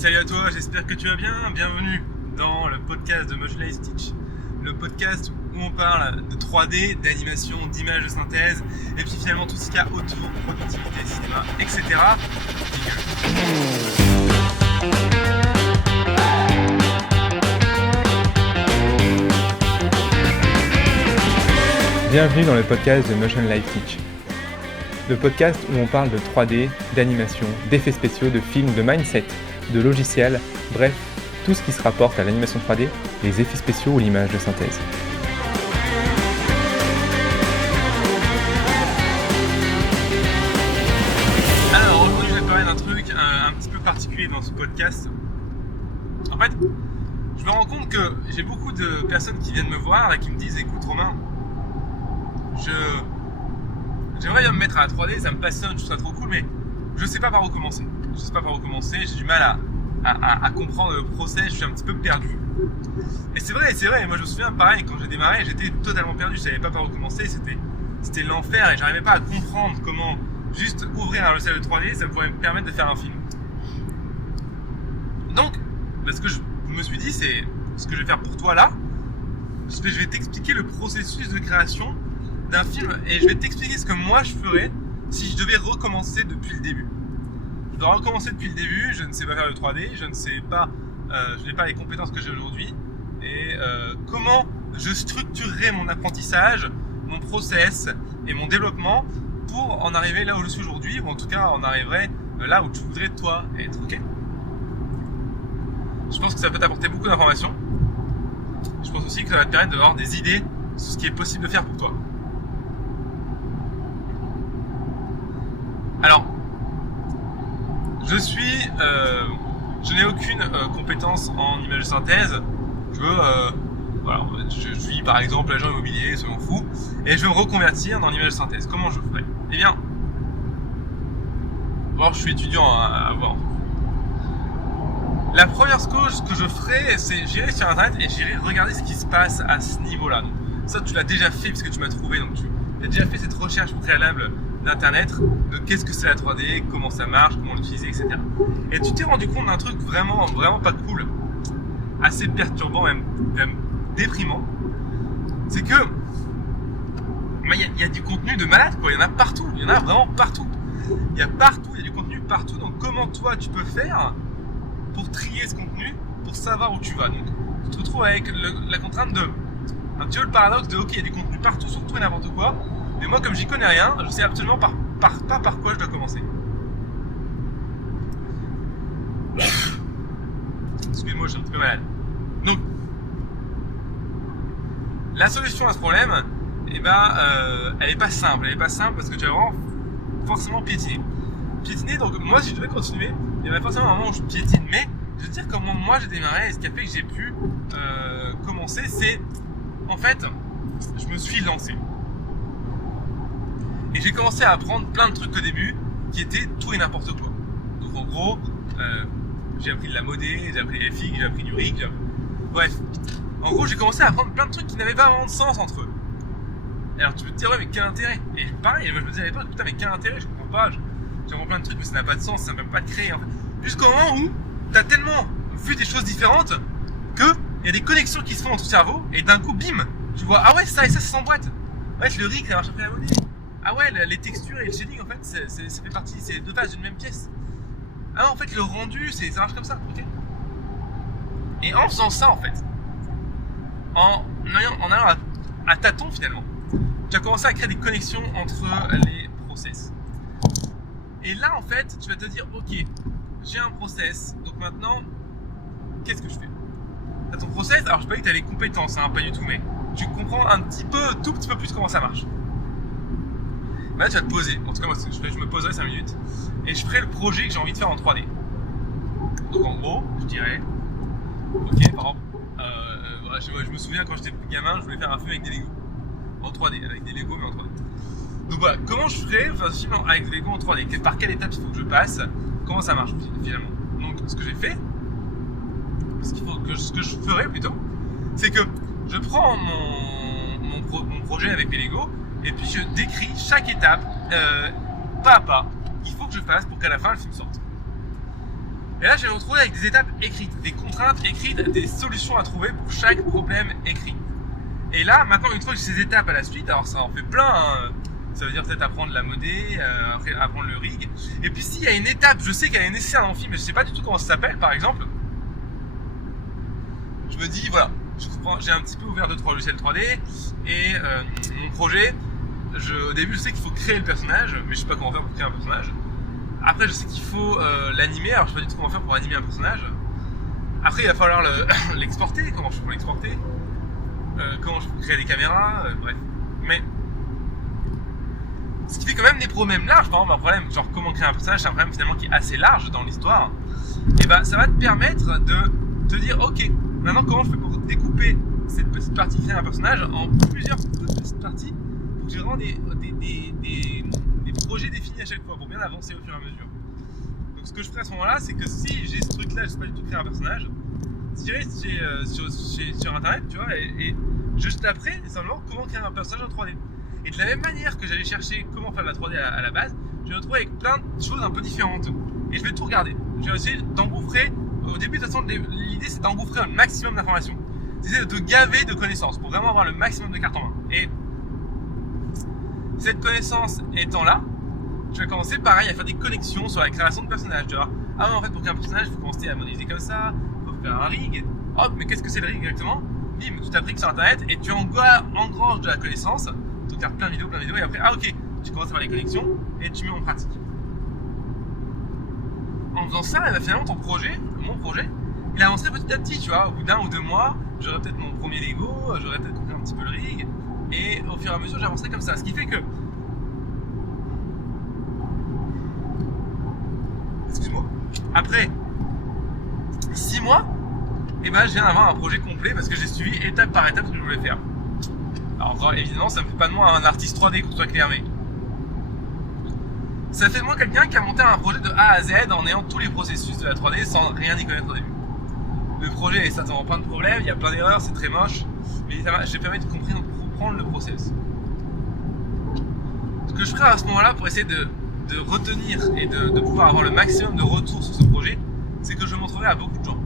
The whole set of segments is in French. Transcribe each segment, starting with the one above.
Salut à toi, j'espère que tu vas bien. Bienvenue dans le podcast de Motion Life Stitch. Le podcast où on parle de 3D, d'animation, d'images de synthèse et puis finalement tout ce qu'il y a autour, productivité, cinéma, etc. Bienvenue dans le podcast de Motion Life Stitch. Le podcast où on parle de 3D, d'animation, d'effets spéciaux, de films, de mindset, de logiciels, bref, tout ce qui se rapporte à l'animation 3D, les effets spéciaux ou l'image de synthèse. Alors aujourd'hui je vais te parler d'un truc un petit peu particulier dans ce podcast. En fait, je me rends compte que j'ai beaucoup de personnes qui viennent me voir et qui me disent écoute Romain, j'aimerais bien me mettre à la 3D, ça me passionne, je trouve ça trop cool, mais je sais pas par où commencer. J'ai du mal à comprendre le process, je suis un petit peu perdu. Et c'est vrai, moi je me souviens pareil, quand j'ai démarré, j'étais totalement perdu, je savais pas par où commencer, c'était l'enfer et j'arrivais pas à comprendre comment juste ouvrir un logiciel de 3D, ça pourrait me permettre de faire un film. Donc, ce que je me suis dit, c'est ce que je vais faire pour toi là, je vais t'expliquer le processus de création d'un film et je vais t'expliquer ce que moi je ferais si je devais recommencer depuis le début. Je dois recommencer depuis le début, je ne sais pas faire de 3D, je n'ai pas les compétences que j'ai aujourd'hui et comment je structurerais mon apprentissage, mon process et mon développement pour en arriver là où je suis aujourd'hui ou en tout cas en arriverait là où tu voudrais toi être, ok ? Je pense que ça peut t'apporter beaucoup d'informations. Je pense aussi que ça va te permettre d'avoir des idées sur ce qui est possible de faire pour toi. Alors, je n'ai aucune compétence en image de synthèse. Je suis par exemple agent immobilier, ça m'en fout, et je veux me reconvertir dans l'image de synthèse. Comment je ferais ? Eh bien, je suis étudiant à voir. La première chose que je ferais, c'est j'irai sur internet et j'irai regarder ce qui se passe à ce niveau-là. Donc, ça, tu l'as déjà fait parce que tu m'as trouvé, donc tu as déjà fait cette recherche préalable d'internet, de qu'est-ce que c'est la 3D, comment ça marche, comment l'utiliser, etc. Et tu t'es rendu compte d'un truc vraiment pas cool, assez perturbant, même déprimant. C'est que il y a du contenu de malade, quoi. Il y en a partout, il y en a vraiment partout. Il y a du contenu partout. Donc comment toi tu peux faire pour trier ce contenu, pour savoir où tu vas. Donc tu te retrouves avec la contrainte de un petit peu le paradoxe de ok, il y a du contenu partout, sur tout et n'importe quoi. Mais moi, comme j'y connais rien, je sais absolument pas par quoi je dois commencer. Excuse-moi, je suis un petit peu malade. Donc, la solution à ce problème, elle est pas simple. Elle est pas simple parce que tu vas vraiment forcément piétiner. Donc moi, si je devais continuer, il y aurait forcément un moment où je piétine. Mais je veux dire comment moi j'ai démarré et ce qui a fait que j'ai pu commencer, c'est en fait, je me suis lancé. Et j'ai commencé à apprendre plein de trucs au début qui étaient tout et n'importe quoi. Donc en gros, j'ai appris de la modé, j'ai appris des FX, j'ai appris du rig, bref. En gros, j'ai commencé à apprendre plein de trucs qui n'avaient pas vraiment de sens entre eux. Alors tu peux te dire, ouais, mais quel intérêt ? Et pareil, moi je me disais à l'époque, putain, mais quel intérêt ? Je comprends pas, j'apprends plein de trucs, mais ça n'a pas de sens, ça ne permet pas de créer. En fait. Jusqu'au moment où t'as tellement vu des choses différentes qu'il y a des connexions qui se font dans ton cerveau et d'un coup, bim, tu vois, ah ouais, ça et ça s'emboîte. Ouais, le rig, ça marche après la modé. Ah ouais, les textures et le shading, en fait, ça fait partie, c'est les deux faces d'une même pièce. Ah non, en fait, le rendu, ça marche comme ça, ok ? Et en faisant ça, en fait, en allant à tâtons, finalement, tu as commencé à créer des connexions entre les process. Et là, en fait, tu vas te dire, ok, j'ai un process, donc maintenant, qu'est-ce que je fais ? T'as ton process, alors je peux pas dire que t'as les compétences, hein, pas du tout, mais tu comprends tout petit peu plus comment ça marche. Là, tu vas te poser. En tout cas, moi, je me poserai 5 minutes et je ferai le projet que j'ai envie de faire en 3D. Donc, en gros, je dirais, ok, par exemple, je me souviens quand j'étais gamin, je voulais faire un film avec des Lego en 3D, avec des Lego mais en 3D. Donc voilà, comment je ferais un film avec des Lego en 3D ? Par quelle étape il faut que je passe ? Comment ça marche finalement ? Donc, ce que j'ai fait, ce que je ferais plutôt, c'est que je prends mon projet avec les Lego. Et puis je décris chaque étape, pas à pas, qu'il faut que je fasse pour qu'à la fin le film sorte. Et là, je vais me retrouver avec des étapes écrites, des contraintes écrites, des solutions à trouver pour chaque problème écrit. Et là, maintenant, une fois que j'ai ces étapes à la suite, alors ça en fait plein, hein. Ça veut dire peut-être apprendre la modée, apprendre le rig. Et puis s'il y a une étape, je sais qu'elle est nécessaire dans le film, mais je sais pas du tout comment ça s'appelle, par exemple. Je me dis, voilà, j'ai un petit peu ouvert 2-3 logiciels 3D, et mon projet, au début je sais qu'il faut créer le personnage, mais je sais pas comment faire pour créer un personnage. Après je sais qu'il faut l'animer, alors je sais pas du tout comment faire pour animer un personnage. Après il va falloir l'exporter, comment je peux l'exporter, comment je peux créer des caméras, bref. Mais ce qui fait quand même des problèmes larges, par exemple un problème genre comment créer un personnage, c'est un problème finalement qui est assez large dans l'histoire. Et ben ça va te permettre de te dire ok, maintenant comment je fais pour découper cette petite partie créer un personnage en plusieurs petites parties pour que j'ai vraiment des projets définis à chaque fois pour bien avancer au fur et à mesure. Donc ce que je ferai à ce moment-là, c'est que si j'ai ce truc là, je sais pas du tout créer un personnage, si j'irai sur internet, tu vois, et je taperai simplement comment créer un personnage en 3D. Et de la même manière que j'allais chercher comment faire de la 3D à la base, je vais me retrouver avec plein de choses un peu différentes. Et je vais tout regarder. Je vais essayer d'engouffrer. Au début, de toute façon, l'idée c'est d'engouffrer un maximum d'informations. C'est de te gaver de connaissances pour vraiment avoir le maximum de cartes en main. Et cette connaissance étant là, je vais commencer pareil à faire des connexions sur la création de personnages. Tu vois, ah ouais, en fait, pour créer un personnage, il faut commencer à modéliser comme ça, il faut faire un rig. Hop, mais qu'est-ce que c'est le rig exactement? Bim, tu t'appliques sur internet et tu engranges de la connaissance. Tu regardes plein de vidéos et après, ah ok, tu commences à faire les connexions et tu mets en pratique. En faisant ça, finalement, mon projet, il avancerait petit à petit, tu vois. Au bout d'1 ou 2 mois, j'aurais peut-être mon premier Lego, j'aurais peut-être compris un petit peu le rig, et au fur et à mesure, j'avancerai comme ça. Ce qui fait que, excuse-moi, après 6 mois, et ben, je viens d'avoir un projet complet parce que j'ai suivi étape par étape ce que je voulais faire. Alors évidemment, ça ne fait pas de moi un artiste 3D, qu'on soit clair, mais ça fait de moi quelqu'un qui a monté un projet de A à Z en ayant tous les processus de la 3D sans rien y connaître au début. Le projet est certainement plein de problèmes, il y a plein d'erreurs, c'est très moche, mais j'ai permis de comprendre le process. Ce que je ferai à ce moment-là pour essayer de retenir et de pouvoir avoir le maximum de retours sur ce projet, c'est que je le montrerai à beaucoup de gens.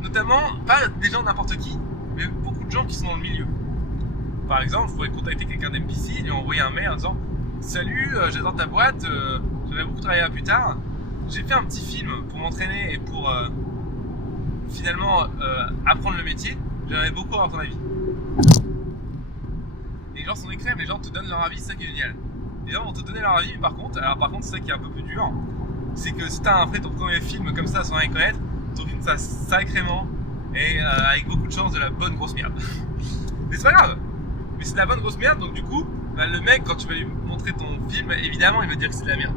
Notamment, pas des gens n'importe qui, mais beaucoup de gens qui sont dans le milieu. Par exemple, je pourrais contacter quelqu'un d'MPC, lui envoyer un mail en disant « Salut, j'adore ta boîte, j'aimerais beaucoup travailler là plus tard. J'ai fait un petit film pour m'entraîner et pour finalement apprendre le métier. J'aimerais beaucoup avoir ton avis. » Et les gens sont des crèmes, les gens te donnent leur avis, c'est ça qui est génial. Les gens vont te donner leur avis, mais par contre, c'est ça qui est un peu plus dur, c'est que si tu as fait ton premier film comme ça sans rien connaître, ton film ça sacrément et avec beaucoup de chance de la bonne grosse merde. Mais c'est pas grave. Mais c'est de la bonne grosse merde, donc du coup, bah, le mec, quand tu vas lui montrer ton film, évidemment, il va dire que c'est de la merde.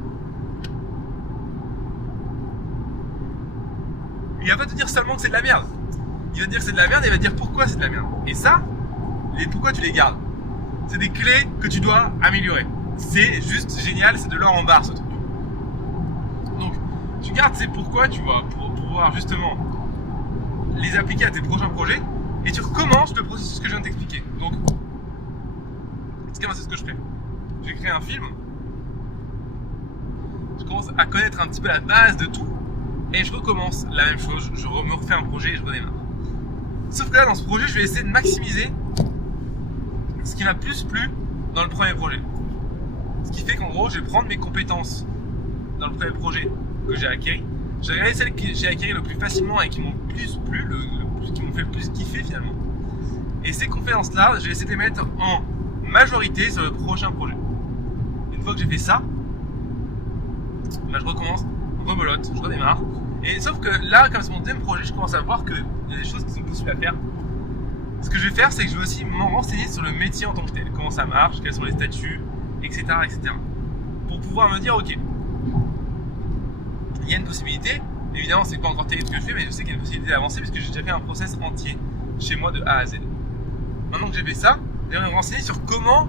Il va pas te dire seulement que c'est de la merde. Il va te dire que c'est de la merde et il va te dire pourquoi c'est de la merde. Et ça, les pourquoi tu les gardes. C'est des clés que tu dois améliorer. C'est juste génial, c'est de l'or en barre ce truc. Donc, tu gardes ces pourquoi, tu vois, pour pouvoir justement les appliquer à tes prochains projets et tu recommences le processus que je viens de t'expliquer. Donc, c'est ce que je fais. Je vais créer un film. Je commence à connaître un petit peu la base de tout. Et je recommence la même chose. Je me refais un projet et je redémarre. Sauf que là, dans ce projet, je vais essayer de maximiser ce qui m'a plus plu dans le premier projet. Ce qui fait qu'en gros, je vais prendre mes compétences dans le premier projet que j'ai acquis. Je vais regarder celles que j'ai acquis le plus facilement et qui m'ont le plus plu, qui m'ont fait le plus kiffer finalement. Et ces compétences-là, je vais essayer de les mettre en majorité sur le prochain projet. Une fois que j'ai fait ça, bah, je recommence, rebelote, je redémarre. Et sauf que là, comme c'est mon deuxième projet, je commence à voir qu'il y a des choses qui sont possibles à faire. Ce que je vais faire, c'est que je vais aussi m'en renseigner sur le métier en tant que tel, comment ça marche, quels sont les statuts, etc., etc. Pour pouvoir me dire, ok, il y a une possibilité. Évidemment, c'est pas encore terrible ce que je fais, mais je sais qu'il y a une possibilité d'avancer puisque j'ai déjà fait un process entier chez moi de A à Z. Maintenant que j'ai fait ça, je vais me renseigner sur comment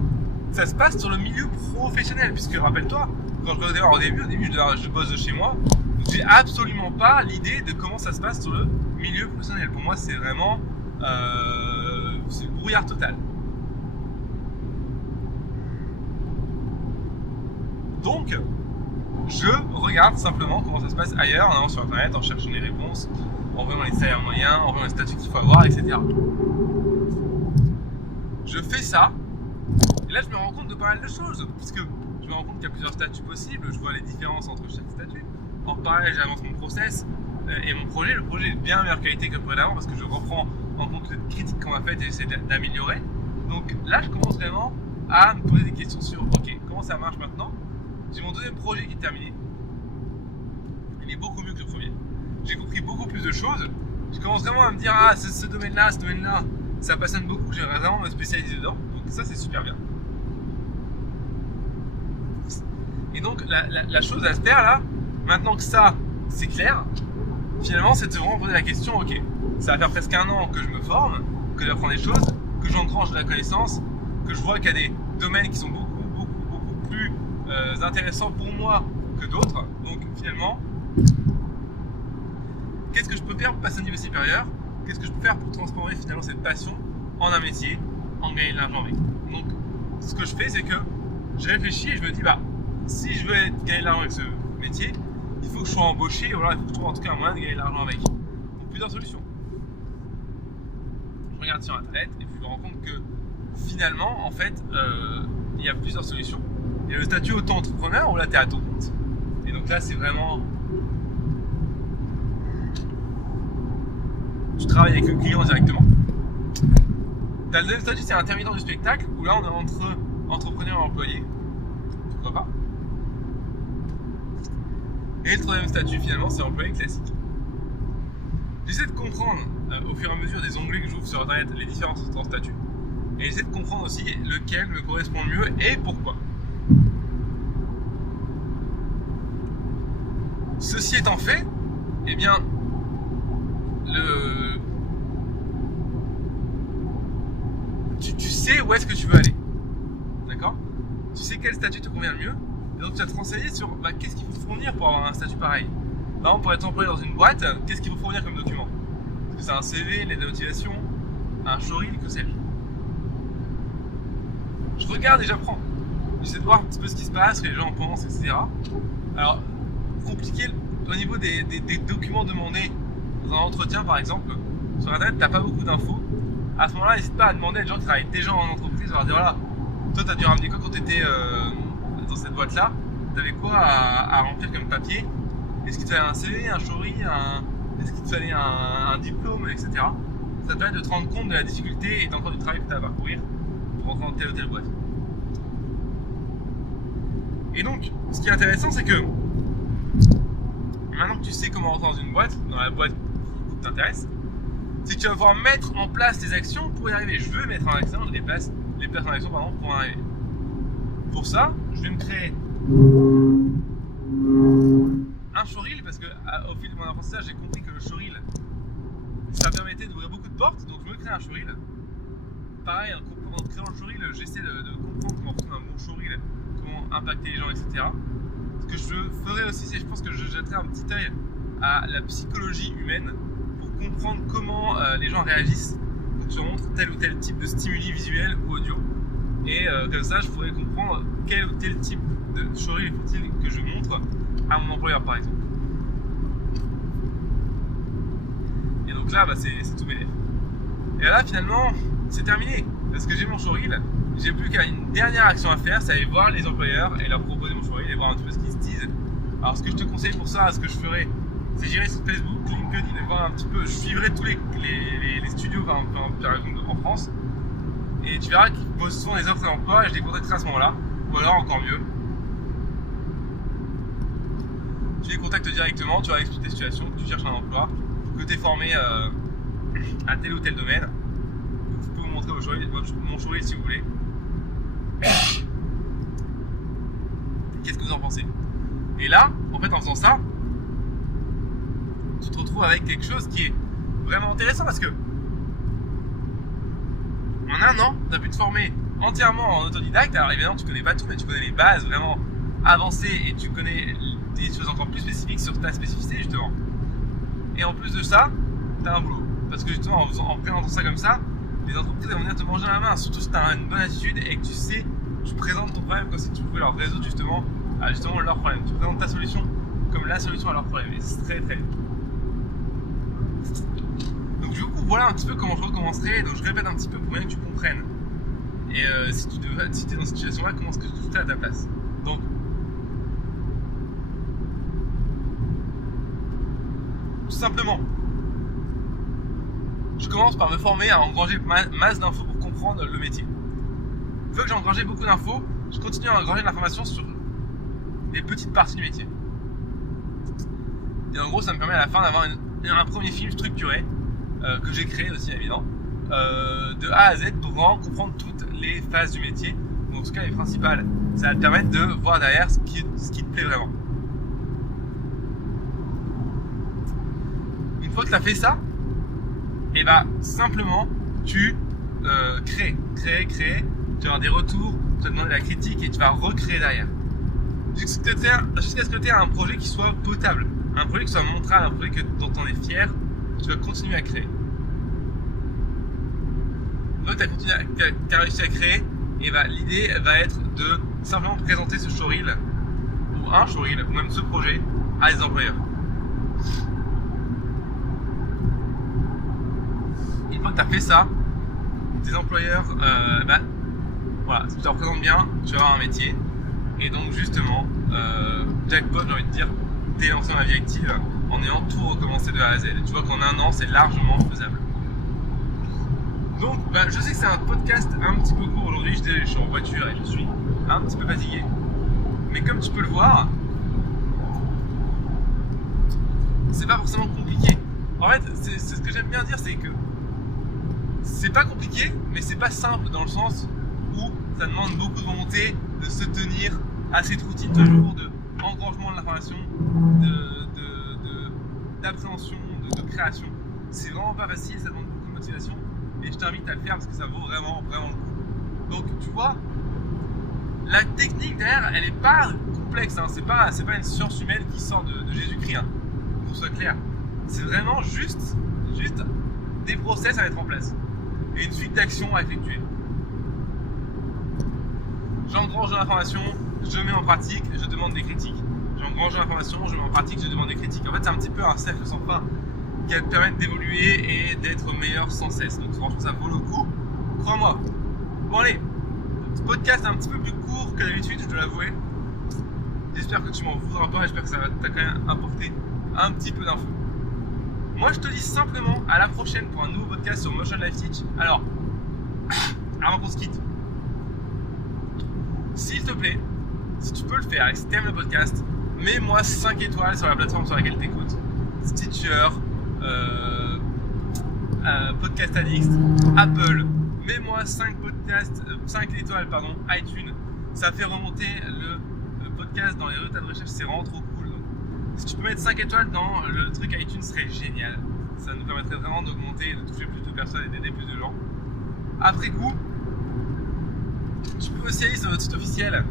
ça se passe sur le milieu professionnel. Puisque rappelle-toi, quand je au début, je bosse de chez moi, donc j'ai absolument pas l'idée de comment ça se passe sur le milieu professionnel. Pour moi, c'est vraiment c'est brouillard total. Donc, je regarde simplement comment ça se passe ailleurs, en allant sur internet, en cherchant les réponses, en voyant les salaires moyens, en voyant les statuts qu'il faut avoir, etc. Je fais ça, et là je me rends compte de pas mal de choses, puisque je me rends compte qu'il y a plusieurs statuts possibles, je vois les différences entre chaque statut. En parallèle, j'avance mon process et mon projet. Le projet est de bien meilleure qualité que précédemment parce que je reprends en compte les critiques qu'on m'a faites et j'essaie d'améliorer. Donc là, je commence vraiment à me poser des questions sur ok, comment ça marche maintenant. J'ai mon deuxième projet qui est terminé. Il est beaucoup mieux que le premier. J'ai compris beaucoup plus de choses. Je commence vraiment à me dire ah, ce domaine-là, ça passionne beaucoup. J'aimerais vraiment me spécialiser dedans. Donc ça, c'est super bien. Et donc la chose à se faire là, maintenant que ça c'est clair, finalement c'est de vraiment poser la question, ok, ça va faire presque 1 an que je me forme, que j'apprends des choses, que j'engrange de la connaissance, que je vois qu'il y a des domaines qui sont beaucoup plus intéressants pour moi que d'autres. Donc finalement, qu'est-ce que je peux faire pour passer au niveau supérieur? Qu'est-ce que je peux faire pour transformer finalement cette passion en un métier, en gagner de l'argent avec? Donc ce que je fais, c'est que je réfléchis et je me dis si je veux gagner de l'argent avec ce métier, il faut que je sois embauché, ou alors il faut que je trouve en tout cas un moyen de gagner de l'argent avec. Donc plusieurs solutions. Je regarde sur internet et puis je me rends compte que finalement, en fait, il y a plusieurs solutions. Il y a le statut auto-entrepreneur où là tu es à ton compte. Et donc là c'est vraiment... Tu travailles avec le client directement. Tu as le deuxième statut, c'est intermittent du spectacle où là on est entre entrepreneur et employé. Pourquoi pas. Et le troisième statut finalement c'est employé classique. J'essaie de comprendre au fur et à mesure des onglets que j'ouvre sur internet les différences entre statuts. Et j'essaie de comprendre aussi lequel me correspond le mieux et pourquoi. Ceci étant fait, eh bien, tu sais où est-ce que tu veux aller. D'accord? Tu sais quel statut te convient le mieux. Et donc tu vas te renseigner sur qu'est-ce qu'il faut fournir pour avoir un statut pareil. Par exemple, pour être employé dans une boîte, qu'est-ce qu'il faut fournir comme document? Est-ce que c'est un CV, une lettre de motivation, un showreel, que sais-je? Je regarde et j'apprends. J'essaie de voir un petit peu ce qui se passe, ce que les gens pensent, etc. Alors, compliqué au niveau des documents demandés dans un entretien, par exemple, sur internet, t'as pas beaucoup d'infos. À ce moment-là, n'hésite pas à demander à des gens qui travaillent déjà en entreprise, à leur dire voilà, toi t'as dû ramener quoi quand t'étais dans cette boîte-là? T'avais quoi à remplir comme papier? Est-ce qu'il te fallait un CV, un showreel, est-ce qu'il te fallait un diplôme, etc. Ça te permet de te rendre compte de la difficulté et d'encore du travail que tu as à parcourir pour rentrer dans telle ou telle boîte. Et donc, ce qui est intéressant, c'est que maintenant que tu sais comment rentrer dans une boîte, dans la boîte qui t'intéresse, c'est que tu vas pouvoir mettre en place des actions pour y arriver. Je veux mettre en action les places en action pour y arriver. Pour ça, je vais me créer un showreel parce que au fil de mon apprentissage, j'ai compris que le showreel, ça permettait d'ouvrir beaucoup de portes. Donc je me crée un showreel. Pareil, en créant le showreel, j'essaie de comprendre comment fonctionne un bon showreel, comment impacter les gens, etc. Ce que je ferais aussi, c'est je pense que je jetterais un petit œil à la psychologie humaine pour comprendre comment les gens réagissent quand tu leur montres tel ou tel type de stimuli visuel ou audio. Et comme ça, je pourrais comprendre quel ou tel type de showreel faut-il que je montre à mon employeur, par exemple. Et donc là, c'est tout bénéf. Et là, finalement, c'est terminé. Parce que j'ai mon showreel, j'ai plus qu'à une dernière action à faire, c'est aller voir les employeurs et leur proposer mon showreel et voir un petit peu ce qu'ils se disent. Alors, ce que je te conseille pour ça, ce que je ferai, c'est j'irai sur Facebook, LinkedIn et voir un petit peu. Je suivrai tous les studios par exemple en France. Et tu verras qu'ils posent souvent des offres d'emploi et je les contacterai à ce moment-là. Ou alors, encore mieux, tu les contactes directement, tu leur expliques ta situation, que tu cherches un emploi, que tu es formé à tel ou tel domaine. Je peux vous montrer mon showreel si vous voulez. Qu'est-ce que vous en pensez? Et là, en fait, en faisant ça, tu te retrouves avec quelque chose qui est vraiment intéressant parce que en 1 an, tu as pu te former entièrement en autodidacte. Alors évidemment, tu connais pas tout, mais tu connais les bases vraiment avancées et tu connais des choses encore plus spécifiques sur ta spécificité justement. Et en plus de ça, tu as un boulot. Parce que justement, en présentant ça comme ça, les entreprises vont venir te manger la main. Surtout si tu as une bonne attitude et que tu présentes ton problème comme si tu pouvais leur résoudre justement à justement leurs problèmes. Tu présentes ta solution comme la solution à leurs problèmes. Et c'est très très bien. Donc du coup, voilà un petit peu comment je recommencerai. Donc je répète un petit peu pour bien que tu comprennes. Et si tu es dans cette situation-là, comment est-ce que tu fais à ta place? Donc, tout simplement, je commence par me former à engranger masse d'infos pour comprendre le métier. Une fois que j'ai engrangé beaucoup d'infos, je continue à engranger de l'information sur des petites parties du métier. Et en gros, ça me permet à la fin d'avoir un premier film structuré, que j'ai créé aussi évidemment, de A à Z pour vraiment comprendre toutes les phases du métier. Donc en tout cas les principales. Ça va te permettre de voir derrière ce qui te plaît vraiment. Une fois que tu as fait ça, et bah simplement tu crées. Tu vas avoir des retours, tu vas demander la critique et tu vas recréer derrière. Jusqu'à ce que tu aies un projet qui soit potable, un projet qui soit montrable, un projet dont on est fier, tu vas continuer à créer. Donc tu as réussi à créer, et bah, l'idée va être de simplement présenter ce showreel, ou un showreel, ou même ce projet, à des employeurs. Une fois que tu as fait ça, tes employeurs, voilà, si tu te représentes bien, tu vas avoir un métier. Et donc justement, jackpot, j'ai envie de dire, t'es lancé dans la vie active en ayant tout recommencé de A à Z. Et tu vois qu'en un an, c'est largement faisable. Donc, je sais que c'est un podcast un petit peu court aujourd'hui, je suis en voiture et je suis un petit peu fatigué. Mais comme tu peux le voir, c'est pas forcément compliqué. En fait, c'est ce que j'aime bien dire, c'est que c'est pas compliqué, mais c'est pas simple dans le sens où ça demande beaucoup de volonté de se tenir à cette routine toujours de engrangement de l'information, d'appréhension, de création. C'est vraiment pas facile, ça demande beaucoup de motivation. Et je t'invite à le faire parce que ça vaut vraiment le coup. Donc tu vois, la technique derrière, elle est pas complexe, hein. C'est pas une science humaine qui sort de Jésus-Christ, hein, pour que ce soit clair. C'est vraiment juste des process à mettre en place et une suite d'actions à effectuer. J'engrange de l'information, je mets en pratique, je demande des critiques. J'engrange de l'information, je mets en pratique, je demande des critiques. En fait, c'est un petit peu un cercle sans fin qui va te permettre d'évoluer et d'être meilleur sans cesse. Donc franchement, ça vaut le coup, crois-moi. Bon allez, ce podcast est un petit peu plus court que d'habitude, je dois l'avouer. J'espère que tu m'en voudras pas et j'espère que ça t'a quand même apporté un petit peu d'infos. Moi, je te dis simplement à la prochaine pour un nouveau podcast sur Motion Life Teach. Alors, avant qu'on se quitte, s'il te plaît, si tu peux le faire et si tu aimes le podcast, mets-moi 5 étoiles sur la plateforme sur laquelle tu écoutes. Stitcher, Podcast Addict, Apple. Mets-moi 5 étoiles, iTunes. Ça fait remonter le podcast dans les résultats de recherche, c'est vraiment trop cool. Donc, si tu peux mettre 5 étoiles dans le truc iTunes, ce serait génial. Ça nous permettrait vraiment d'augmenter, de toucher plus de personnes et d'aider plus de gens. Après coup, tu peux aussi aller sur notre site officiel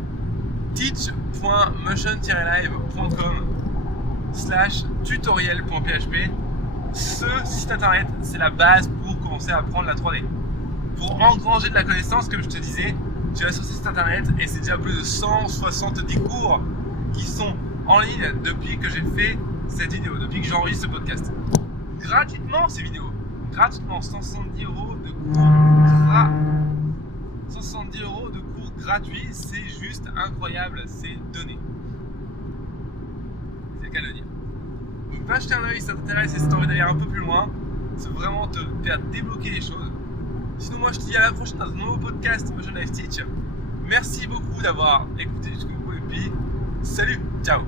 teach.motionlivecom/tutoriel.php. Ce site internet, c'est la base pour commencer à apprendre la 3D. Pour engranger de la connaissance, comme je te disais, tu vas sur ce site internet et c'est déjà plus de 170 cours qui sont en ligne depuis que j'ai fait cette vidéo, depuis que j'enregistre ce podcast. Gratuitement ces vidéos. Gratuitement, 170 € de cours gratuits, c'est juste incroyable, c'est donné. C'est le cas de le dire. Donc va jeter un œil si ça t'intéresse et si t'as envie d'aller un peu plus loin, c'est vraiment te faire débloquer les choses. Sinon moi je te dis à la prochaine dans un nouveau podcast Motion Life Teach. Merci beaucoup d'avoir écouté jusqu'au bout et puis salut, ciao.